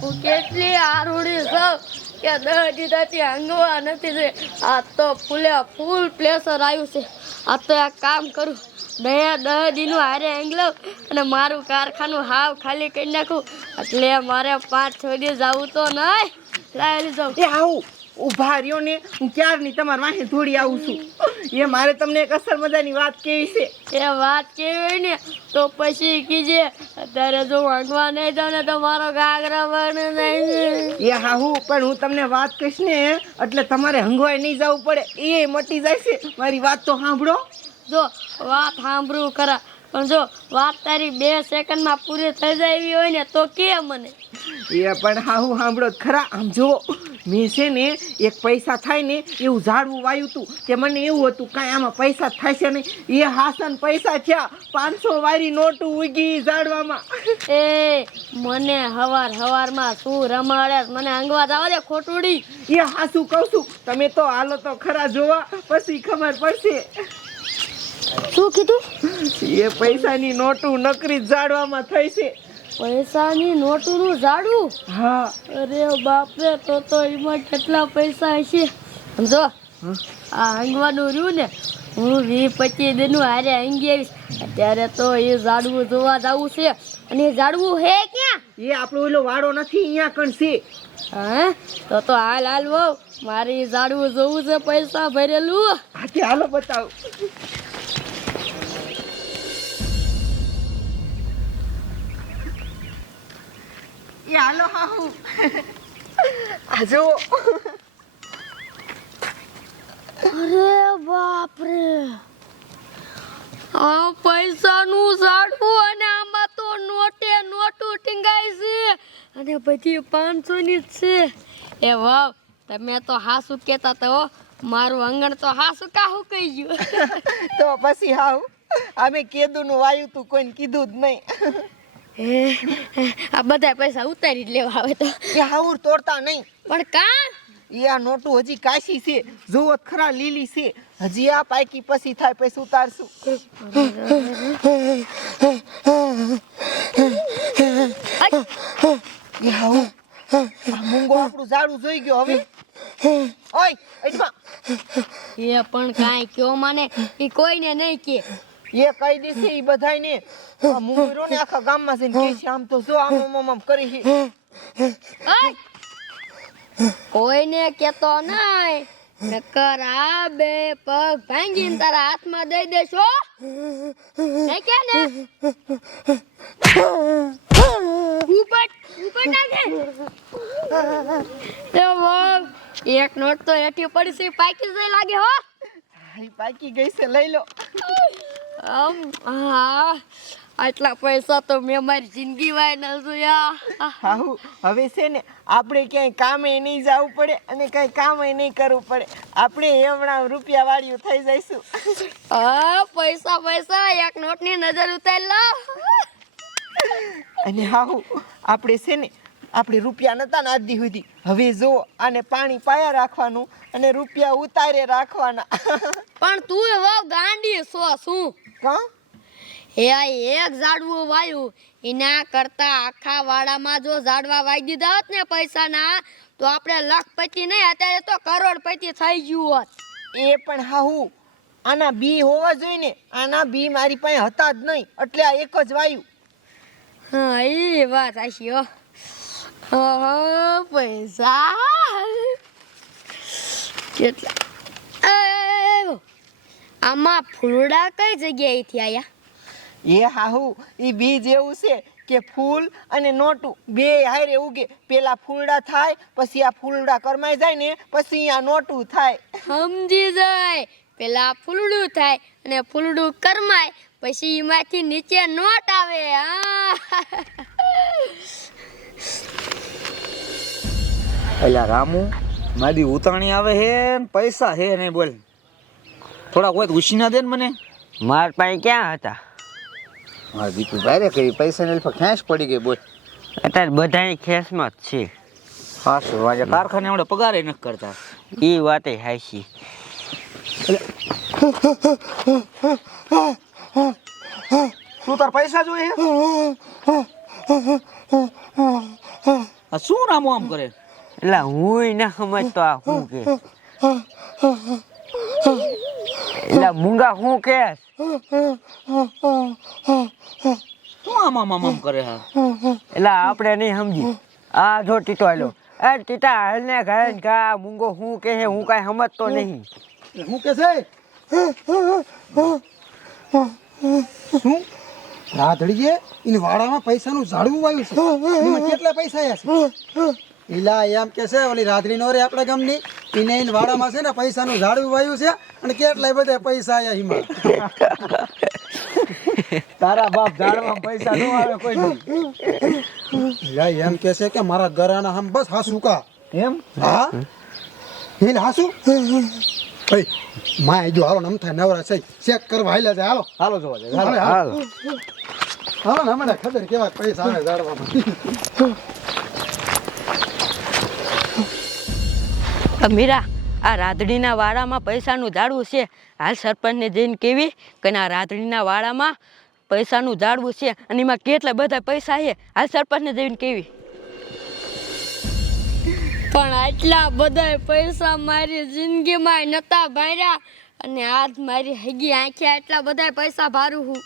હું કેટલી આરૂડી છું કે દીધાથી હંગવા નથી. આ તો ફૂલ પ્લેસર આવ્યું છે. આ તો એક કામ કરું, 10 દીનું હારે આંગલો અને મારું કારખાનું હાવ ખાલી કરી નાખું. એટલે મારે 5-6 દી જવું તો નહીં. લાવી જાઉં. એ આવું ઊભા રહ્યો ને, હું ક્યારની તમારી વાહે થોડી આવું છું. એ મારે તમને એક અસર મજાની વાત કેવી છે. એ વાત કેવી હોય ને તો પછી કીજે. અત્યારે જો વાંગવા નહીં જાવ ને તો મારો ઘાઘરા બને નહીં. એ હાહુ, પણ હું તમને વાત કહીશ ને એટલે તમારે હંગવાય નહીં જવું પડે. એ મટી જાય છે. મારી વાત તો સાંભળો. જો વાત સાંભળવું ખરા, પણ જો વાત તારી 2 સેકન્ડમાં પૂરી થઈ જાય એવી હોય ને તો કે મને. એ પણ હાહુ સાંભળો ખરા. આમ જો મેં છે ને એક પૈસા થાય ને એવું ઝાડવું વાયું હતું. તે મને એવું હતું કાંઈ આમાં પૈસા થાય છે નહીં. એ હાસન પૈસા થયા. 500 વાળી નોટું ઉગી ઝાડવામાં. એ મને હવારમાં શું રમાડે, મને આંગવા જવા દે ખોટુડી. એ હાસું કહું છું. તમે તો હાલો તો ખરા જોવા, પછી ખબર પડશે. શું કીધું? એ પૈસાની નોટું નકરી ઝાડવામાં થઈ છે. પૈસાની નોટનું ઝાડવું? હા. અરે બાપરે, તો એમાં કેટલા પૈસા હશે. સમજો આ આંગવાનું રહ્યું ને, હું 20-25 દિનનું હારે આંગી આવીશ. અત્યારે તો એ ઝાડવું જોવા જવું છે. અને એ ઝાડવું હે ક્યાં? એ આપણો ઓલો વાડો નથી, અહીંયા કણ છે. હા તો હાલ વહુ, મારી ઝાડવું જોવું છે પૈસા ભરેલું. હાથી હાલો બતાવું. એ હાલો હાહુ. આ જો. અરે બાપરે, આ પૈસાનું ઝાડવું અને આમાં તો નોટું ટીંગાય છે અને બધી 500 ની જ છે. એ વાવ, તમે તો હાસુ કહેતા તો મારું આંગણ તો હાસુ કાહુ કહી ગયું. તો પછી હાહુ અમે કેદુનું વાયું તું, કોઈને કીધું જ નહીં. આ બધા પૈસા ઉતારી જ લેવા આવે તો. એ હાઉર તોડતા નહીં. પણ કાં એ આ નોટું હજી કાશી છે. જોવો ખરા, લીલી છે. હજી આ પાકી પછી થાય, પછી ઉતારશું. એ હાઉ, આ મૂંગો આપણું ઝાડું જોઈ ગયો હવે. ઓય એડમાં એ પણ કાંઈ કયો માને એ કોઈને નહીં કે. એ કહી દેશે એ બધાયને. આ મૂંગો ને આખા ગામમાં જઈને કહે છે આમ તો જો આમ કરી છે. ઓય, કોઈને કેતો નહીં, નકર આ 2 પગ ભાંગીને તારા હાથમાં દઈ દેશો. નહીં કે ને? ઉપર નાખે. તો વાહ, એક નોટ તો હેઠી પડી છે, પાકી જાય લાગે હો. હારી પાકી ગઈ છે, લઈ લો. હા, આટલા પૈસા તો મેં મારી જિંદગી વાય ન જોયા. હાહુ, હવે છે ને આપણે ક્યાંય કામે નહીં જવું પડે અને કઈ કામે નહીં કરવું પડે. આપણે હમણાં રૂપિયા વાળીઓ થઈ જઈશું. હા, પૈસા એક નોટની નજર ઉતારી લો. અને હાહુ, આપણે છે ને આપણે રૂપિયા નતા ને આદી સુધી, હવે જો આને પાણી પાયા રાખવાનું અને રૂપિયા ઉતારે રાખવાના. પણ તું વાવ ગાંડી છો શું? કા હે આ એક ઝાડવું વાયું એના કરતા આખા વાડામાં જો ઝાડવા વાઈ દીધા હોત ને પૈસાના, તો આપણે લખપતિ નહીં, અત્યારે તો કરોડપતિ થઈ ગયું હોત. એ પણ હાહુ, આના બી હોવા જોઈએ ને. આના બી મારી પાસે હતા જ નહીં, એટલે આ એક જ વાયું. હા, એ વાત આશી હો. હા, પૈસા કેટલા. આમાં ફૂલડા કઈ જગ્યાએથી આયા? એ હાહુ, એ બીજ એવું છે કે ફૂલ અને નોટું બે હારે ઉગે. પેલા ફૂલડા થાય, પછી આ ફૂલડા કરમાઈ જાય ને પછી આ નોટું થાય. સમજી જાય, પેલા ફૂલડું થાય અને ફૂલડું કરમાય, પછી એમાંથી નીચે નોટ આવે. એલા રામુ, મારી ઉતાણી આવે હે ને પૈસા હે નહીં. બોલ, થોડા કોઈ ઉછીના દે ને મને. માર પાસે ક્યાં હતા? મારા દીકરી ભાઈ કરી પૈસા ને ખેંચ પડી ગઈ. બોલ, અત્યારે બધાની ખેસમાં જ છે. હા શું આજે કારખાને આપણે પગારે નથી કરતા. એ વાતે હાચી. તું તાર પૈસા જોઈએ આ શું રામો આમ કરે એટલે હું ના સમજતો આ શું કે એટલે મૂંગા શું કે શું આમ આમ આમ આમ કરે હા એટલે આપણે નહીં સમજી આ જો ટીટો આલો એ ટીટા હાલ ને ઘરે કા મૂંગો શું કે છે હું કાંઈ સમજતો નહીં હું કે છે શું રાધડીએ એને વાડામાં પૈસાનું ઝાડવું વાવ્યું છે એમાં કેટલા પૈસા આયા છે ઈલા એમ કે છે ઓલી રાધડી નો રે આપણા ગામની એને એને વાડામાં છે ને પૈસાનું ઝાડવું વાવ્યું છે અને કેટલાય બધા પૈસા આયા એમાં તારા બાપ ઝાડમાં પૈસા ન આવે કોઈ નહીં ઈલા એમ કે છે કે મારા ગરાના હમ બસ હાસુ કા એમ હા ઈલ હાસુ એ માય જો હાલો નમ થાય નવરા છે ચેક કરવા હાલ્યા જાય હાલો હાલો જોવા જાય હાલો હાલો હાલો ને મને ખબર કેવા પૈસા આવે ઝાડવામાં મીરા આ રાધડીના વાડામાં પૈસાનું ઝાડવું છે હાલ સરપંચને જઈને કેવી કે આ રાધડીના વાડામાં પૈસાનું ઝાડવું છે અને એમાં કેટલા બધા પૈસા છે હાલ સરપંચને જઈને કેવી પણ આટલા બધા પૈસા મારી જિંદગીમાં નતા ભર્યા અને આજ મારી હગી આંખે આટલા બધા પૈસા ભારું હું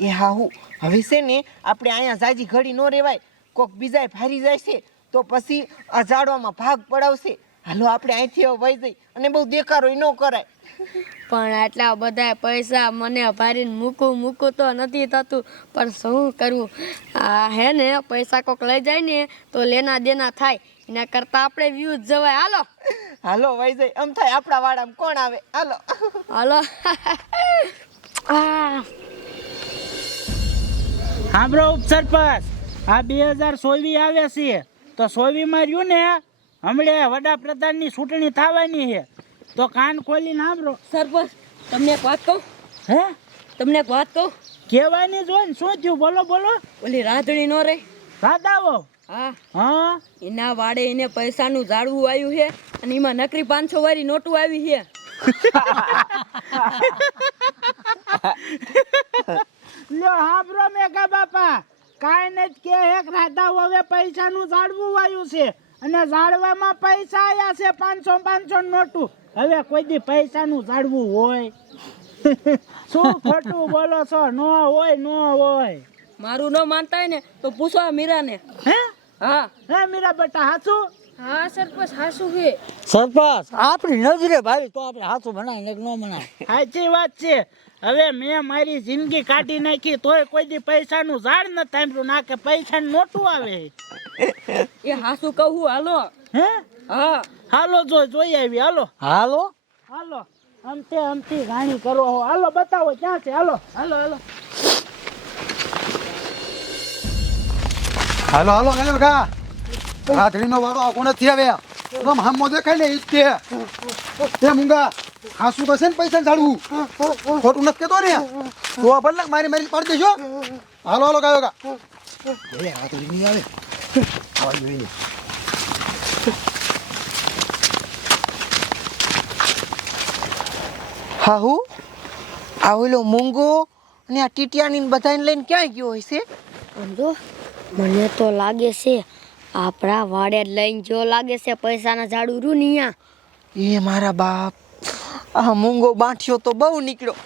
એ હા હું હવે છે ને આપણે અહીંયા જાજી ઘડી ન રહેવાય કોક બીજાય ફારી જાય છે તો પછી આ ઝાડવામાં ભાગ પડાવશે હાલો આપણે અહીંથી હવે વહી જઈ અને બહુ દેખારો ન કરાય પણ આટલા બધા પૈસા મને ભારીને મૂકું તો નથી થતું પણ શું કરવું આ હે ને પૈસા કોક લઈ જાય ને તો લેના દેના થાય એના કરતાં આપણે વ્યૂઝ જવાય હાલો હાલો વહી જઈ આમ થાય આપણા વાડામાં કોણ આવે હાલો હાલો સાંભળો ઉપસરપંચ આ 2024 આવે છે તો 24 માં રહ્યું ને હમણે વડાપ્રધાનની ચૂંટણી થવાની છે તો કાન ખોલીને સાંભળો સરપંચ તમને એક વાત કહું હે તમને એક વાત કહું કહેવાની જોઈ ને શું થયું બોલો બોલો ઓલી રાધડી નો રે દાદાઓ હા હા એના વાડે એને પૈસાનું ઝાડવું આવ્યું છે અને એમાં નકરી 500 વાળી નોટું આવી છે લ્યો સાંભળો મેઘા બાપા કાંઈ નથી કે એક રાધાઓ હવે પૈસાનું ઝાડવું વાયું છે અને ઝાડવામાં પૈસા આયા છે 500 નોટું હવે કોઈ દી પૈસાનું ઝાડવું હોય શું ખોટું બોલો છો નો હોય મારું ન માનતા હોય ને તો પૂછો આ મીરાને હે હા હે મીરા બેટા હાચું હા સરપંચ હાસુ છે સરપંચ આપણી નજરે ભાઈ તો આપણે હાથું બનાય ને ન બનાય સાચી વાત છે હવે મેં મારી જિંદગી કાઢી નાખી તોય કોઈ દી પૈસાનું ઝાડ ન થાંભળ્યું ના કે પૈસાનું નોટું આવે એ હાસુ કહું હાલો હે હા હાલો જોઈ આવી હાલો હાલો અમથી ગાણી કરો હો હાલો બતાવો ક્યાં છે હાલો હાલો ગાયો કા રાધડીનો વાળો આ કોણ થી આવે આમ હામો દેખાય ને ઈ જ તે મુંગા હાસુ તો છે ને પૈસા ઝાડવું ખોટું નથી કેતો ને તો ભલે મારી પાડી દેજો હાલો ગાયો કા એ રાધડી નહીં આવે આવા જોઈએ હાહુ આ ઓલો મૂંગો અને આ ટીટિયાની બધાને લઈને ક્યાં ગયો હોય છે સમજો મને તો લાગે છે આપણા વાડે લઈને જો લાગે છે પૈસાના ઝાડુ રૂ નિયા એ મારા બાપ આ મૂંગો બાંઠ્યો તો બહુ નીકળ્યો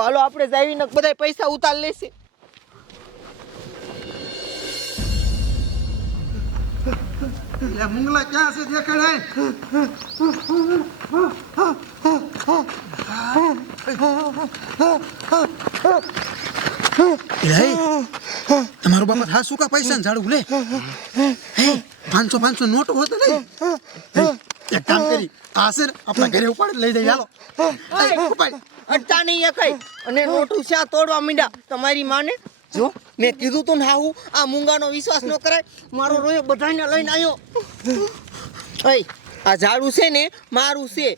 હાલો આપણે જાવીને બધા પૈસા ઉતાર લેશે મુંગલા ક્યાં છે દેખાડાય તમારો બાપા હા શું કા પૈસા ઝાડવું લે 500 નોટ હોત ને એક કામ કરી આ છે ને આપણા ઘરે ઉપાડી લઈ જઈ હાલો ઉપાડ અડતા નહીં એકાઈ અને નોટું શા તોડવા માંડ્યા તમારી માને જો મેં કીધું તું ને હાહુ આ મૂંગાનો વિશ્વાસ ન કરાય મારો રોયો બધાને લઈને આવ્યો આ ઝાડું છે ને મારું છે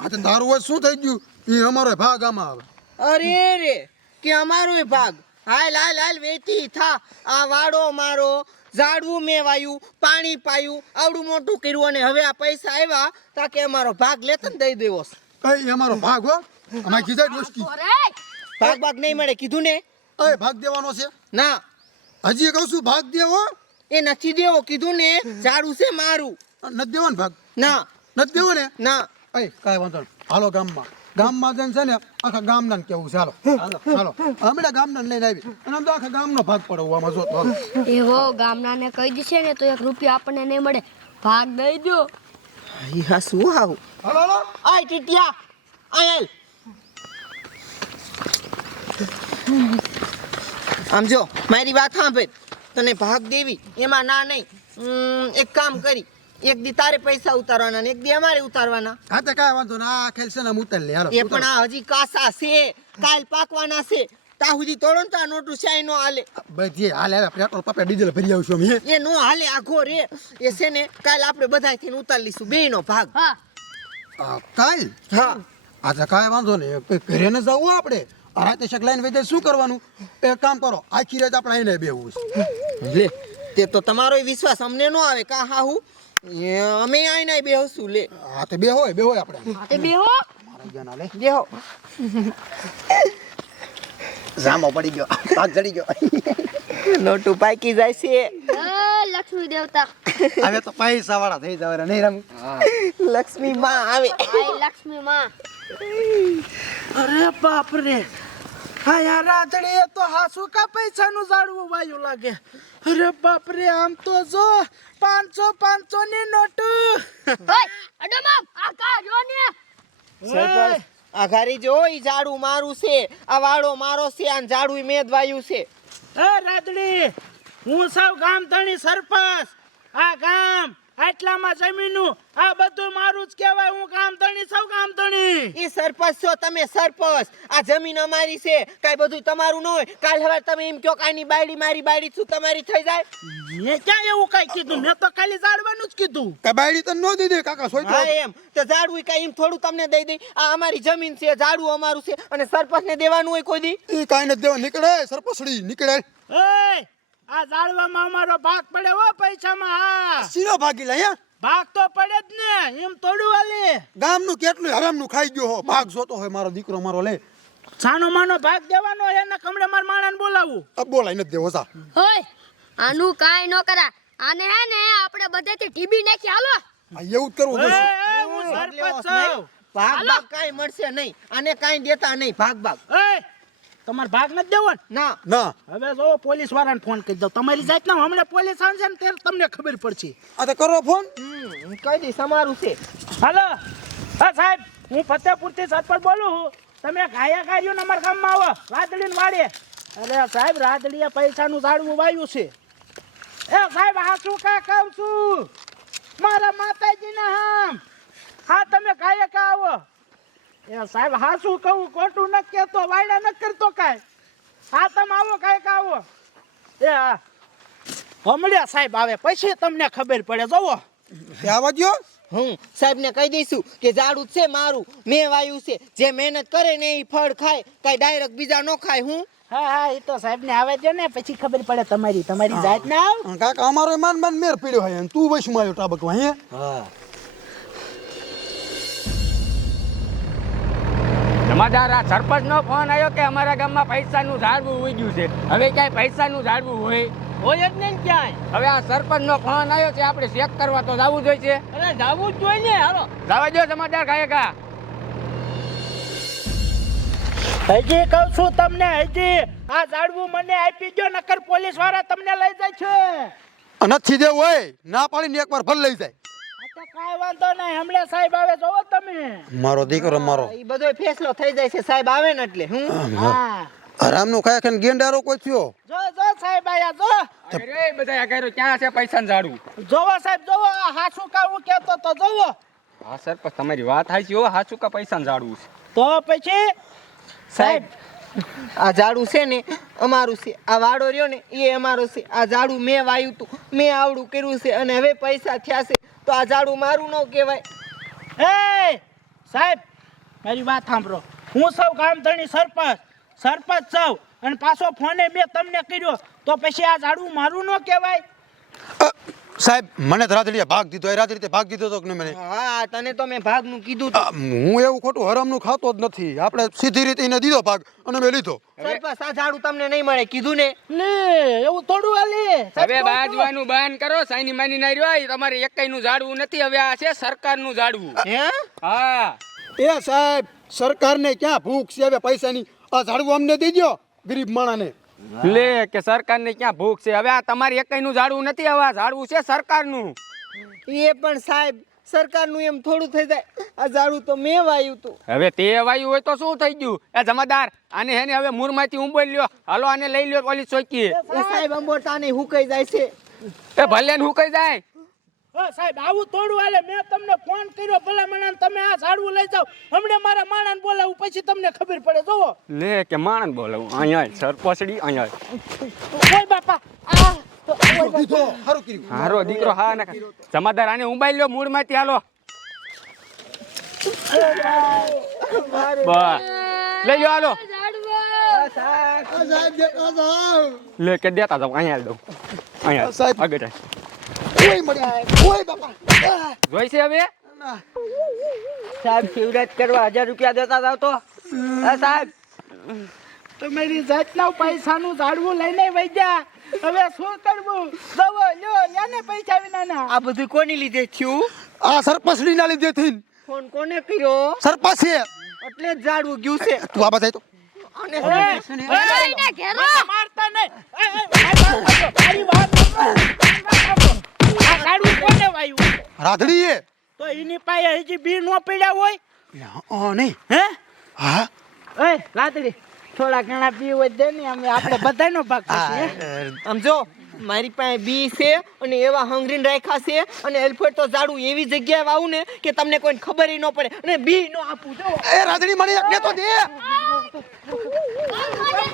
આ તો તારું હોય શું થઈ ગયું એ અમારો ભાગ આમાં આવે અરે રે કે અમારો ભાગ હાલ વેતી થા આ વાડો મારો ઝાડવું મેં વાયું પાણી પાયું આવડું મોટું કર્યું અને હવે આ પૈસા આવ્યા તાકે અમારો ભાગ લેતા દઈ દેવો કઈ અમારો ભાગ હો અમાર કીધા દોસ્તી ભાગ નહીં મળે કીધું ને અય ભાગ દેવાનો છે ના હજી કહું છું ભાગ દે હો એ નથી દેવો કીધું ને ઝાડુ છે મારું નથી દેવો ને ભાગ ના નથી દેવો ને ના અય કાંઈ વાંધો નહીં હાલો ગામમાં જઈને છે ને આખા ગામના ને કેવું છે હાલો હાલો હમણાં ગામના લઈને આવી અને આમ તો આખા ગામનો ભાગ પડે આમાં જો તો હાલો. એવો ગામનાને કહી દેશે ને તો 1 રૂપિયો આપણને નહીં મળે. ભાગ દઈ દો. ઈ હા શું હાવ હાલો હાલો આય ટીટિયા આય આમ જો મારી વાત સાંભળ તને ભાગ દેવી એમાં ના નહીં એક કામ કરી એક દી તારે પૈસા ઉતારવાના ને એક દી અમારે ઉતારવાના હા તો કાંઈ વાંધો ના આ ખેલ છે ને ઉતાર લે હાલો એ પણ આ હજી કાસા છે કાલ પાકવાના છે તા સુધી તોડો ને તા નોટું શાય નો હાલે બધી હાલે હાલે પેટ્રોલ પપ્પા ડીઝલ ભરી આવશું અમે એ નો હાલે આઘો રે એ છે ને કાલ આપણે બધા થઈને ઉતાર લઈશું બે નો ભાગ હા કાલ હા અચ્છા કાંઈ વાંધો નહીં ઘરે ને જવું આપણે આ રાતે શક લાઈન વેચે શું કરવાનું એક કામ કરો આખી રાત આપણે આઈને બેહવું છે લે તે તો તમારો વિશ્વાસ અમને નો આવે કા હાહુ અમે આઈને બેહશું લે હા તે બે હોય આપણે તે બેહો. મારા ગયા ના લે બેહો જામો પડી ગયો પાક જડી ગયો નોટું પાકી જાય છે જય લક્ષ્મી દેવતા. હવે તો પૈસા વાળા થઈ જવાના નહીં રમ લક્ષ્મી માં આવે આય લક્ષ્મી માં. અરે બાપ રે હા યાર રાતડીએ તો હાસુ કા પૈસાનું ઝાડવું વાયું લાગે. અરે બાપ રે આમ તો જો 500 ની નોટ. ઓય અડમમ આ કા જો ને. સરપંચ આ ઘારી જો ઈ ઝાડુ મારું છે આ વાળો મારો છે આ ઝાડુ મેં જ વાયું છે એ રાતડી હું સૌ ગામ ધણી સરપંચ. આ ગામ આટલામાં જમીનું આ બધું મારું જ કહેવાય. હું ગામ ધણી સૌ ગામ ધણી. ઈ સરપંચ છો તમે સરપંચ આ જમીન અમારી છે કાઈ બધું તમારું ન હોય કાલ હવે તમે એમ કહો કાની બાયડી મારી બાયડી છું તમારી થઈ જાય મેં ક્યાં એવું કઈ કીધું? મેં તો ખાલી ઝાડવાનું જ કીધું. કે બાયડી તને નો દીધી કાકા સોય હા એમ તો ઝાડુ કાઈ એમ થોડું તમને દઈ દઈ આ અમારી જમીન છે ઝાડુ અમારું છે અને સરપંચ ને દેવાનું હોય કોઈ દી ઈ કાઈ નથી દેવા નીકળે સરપસડી નીકળે એ આ ઝાડવામાં અમારો ભાગ પડે હો પૈસામાં. હા સીનો ભાગી લે હે ભાગ તો પડે જ ને એમ થોડું હાલે. ગામનું કેટલું હરામનું ખાઈ ગયો હો ભાગ જોતો હોય મારો દીકરો મારો લે સાનો માનો ભાગ દેવાનો એને કમળે માર માણાને બોલાવું. અબ બોલાય નથી દેવો જા ઓય આનું કાઈ ન કરા. આને હે ને આપણે બધેથી ટીબી નાખી હાલો. આ એવું જ કરવું એ, જોઈશે હું સરપંચ છું. ભાગ ભાગ કાઈ મળશે નહીં આને કાઈ દેતા નહીં ભાગ ભાગ એ તમારે ભાગ નથી દેવો ને? ના ના હવે જો પોલીસ વાળાને ફોન કરી દો. તમારી જાતના હમણાં પોલીસ આવશે ને ત્યારે તમને ખબર પડશે. આ તો કરો ફોન કઈ દી અમારું છે હાલો હા સાહેબ હું ફતેપુરથી સરપંચ બોલું છું. તમે ગાયા ગાયો ને અમારા ગામમાં આવો રાદડીને વાડે. અરે સાહેબ રાદડીએ પૈસાનું ઝાડવું વાયું છે. એ સાહેબ હા શું કા કહું છું મારા માતાજીના હામ. હા તમે ગાયા કા આવો. એ સાહેબ હા શું કહું ખોટું ન કહેતો વાયડા ન કરતો કાંઈ. હા તમે આવો કાંઈક આવો. એ હા હમણાં સાહેબ આવે પછી તમને ખબર પડે. જોવો તે આવા દ્યો હું સાહેબ ને કહી દઈશું કે ઝાડુ છે મારું મેં વાયું છે જે મહેનત કરે ને એ ફળ ખાય કઈ ડાયરેક્ટ બીજા નો ખાય હું હા હા એ તો સાહેબ ને આવે છે ને પછી ખબર પડે તમારી જાત ના આવ. કાકા અમારો માન મેર પીડ્યો હોય અને તું વૈશું માર્યો ટાબકમાં હે જમાદાર આ સરપંચનો ફોન આવ્યો કે અમારા ગામમાં પૈસાનું ઝાડવું ઉગ્યું છે. હવે ક્યાંય પૈસાનું ઝાડવું હોય જ નહીં ક્યાંય. હવે આ સરપંચનો ફોન આવ્યો છે આપણે ચેક કરવા તો જવું જોઈએ. અરે જવું જ જોઈએ ને. હાલો જવા દો જમાદાર કાયકા. હજી કહું છું તમને હજી આ ઝાડવું મને આપી દો નકર પોલીસ વાળા તમને લઈ જાય છે. નથી દેવું હોય ના પાડીને એકવાર ભલ લઈ જાય આ તો કાંઈ વાંધો નહીં હમણાં સાહેબ આવે જોવો તમે. મારો દીકરો મારો એ બધો ફેસલો થઈ જાય છે સાહેબ આવે ને એટલે હું હા હરામનું ખાય ખાઈને ગેંડારો કોઈ થયો જો સાહેબ આયા જો અરે બધા આગળ ક્યાં છે પૈસાનું ઝાડવું? જોવો સાહેબ જોવો આ હાસુ કાવું કેતો તો જોવો. હા સરપંચ તમારી વાત હાચી હો. હાચું કા પૈસાનું ઝાડવું છે? તો પછી સાહેબ આ ઝાડુ છે ને અમારું છે આ વાડો રહ્યો ને એ અમારો છે આ ઝાડુ મેં વાયું તું મેં આવડું કર્યું છે અને હવે પૈસા થયા છે તો આ ઝાડુ મારું ન કહેવાય એ સાહેબ મારી વાત સાંભળો. હું સૌ ગામ ધણી સરપંચ સૌ અને પાછો ફોને મેં તમને કર્યો તો પછી આ ઝાડુ મારું ન કહેવાય? સાહેબ મને તો રાત્રિએ ભાગ દીધો એ રાત્રિએ ભાગ દીધો તો કે નહીં મને હા તને તો મેં ભાગનું કીધું હું એવું ખોટું હરામનું ખાતો જ નથી આપણે સીધી રીતે એને દીધો ભાગ અને મેં લીધો સરપંચ આ ઝાડુ તમને નહીં મળે કીધું ને લે એવું થોડું હાલે હવે બાજવાનું બંધ કરો સાઈની માની ના રહ્યો તમારે એકઈનું ઝાડવું નથી હવે આ છે સરકારનું ઝાડવું હે હા એ સાહેબ સરકારને ક્યાં ભૂખ છે હવે પૈસાની આ ઝાડવું અમને દેજો ગરીબ માણાને લે કે સરકારને ક્યાં ભૂખ છે હવે આ તમારે એકઈનું ઝાડવું નથી હવે આ ઝાડવું છે સરકારનું એ પણ સાહેબ સરકારનું એમ થોડું થઈ જાય આ ઝાડુ તો મેં વાયું તું હવે તે વાયુ હોય તો શું થઈ ગયું એ જમાદાર આને હેને હવે મૂરમાંથી ઉંબોઈ લ્યો હાલો આને લઈ લ્યો પોલીસ ચોકી એ સાહેબ અંબોટાને હુકાઈ જાય છે એ ભલે ને હું કઈ જાય સાહેબ આવું થોડું હાલે મેં તમને ફોન કર્યો ભલા મણા તમે આ ઝાડવું લઈ જાઓ હમણાં મારા માણાને બોલાવું પછી તમને ખબર પડે જોવો લે કે માણસ બોલાવું અહીંયા સરપસડી અહીંયા ઓય બાપા આ દીધો સારું કર્યું હારો દીકરો હા ના જમાદાર આને ઉંબાઈ લ્યો મૂળમાંથી હાલો બસ લઈ લ્યો હાલો સાહેબ દેતા જાવ લે કે દેતા જાવ અહીંયા દઉં અહીંયા સાહેબ. આગળ જાય. ઓય મળી ઓય બાપા જોઈ છે હવે સાહેબ શિવરાજ કરવા 1000 રૂપિયા દેતા જાવ તો હા સાહેબ તમારી જાતના પૈસાનું ઝાડવું લઈને વઈ જા હવે શું કરવું દવો લ્યો લ્યાને પૈસા વિનાના આ બધું કોની લીધે થયું આ સરપંચની ના લીધે થી ફોન કોને કર્યો સરપંચ છે એટલે જ ઝાડવું ગયું છે તું આ બજાય તો એને ઘેરો મારતા નહીં મારી વાત આ ઝાડવું કોને વાયું રાધડી એ તો એની પાસે હજી બી નો પડ્યા હોય નહીં હે હા એ રાતડી થોડા ઘણા બી હોય દે ને આપણે બધાનો ભાગ થશે સમજો મારી પાસે બી છે અને એવા હંગરીને રાખ્યા છે અને એલફેટ તો ઝાડું એવી જગ્યાએ વાવું ને કે તમને કોઈ ખબર ન પડે અને બી નો આપું જો એ રાધડી મને એક ને તો દે મને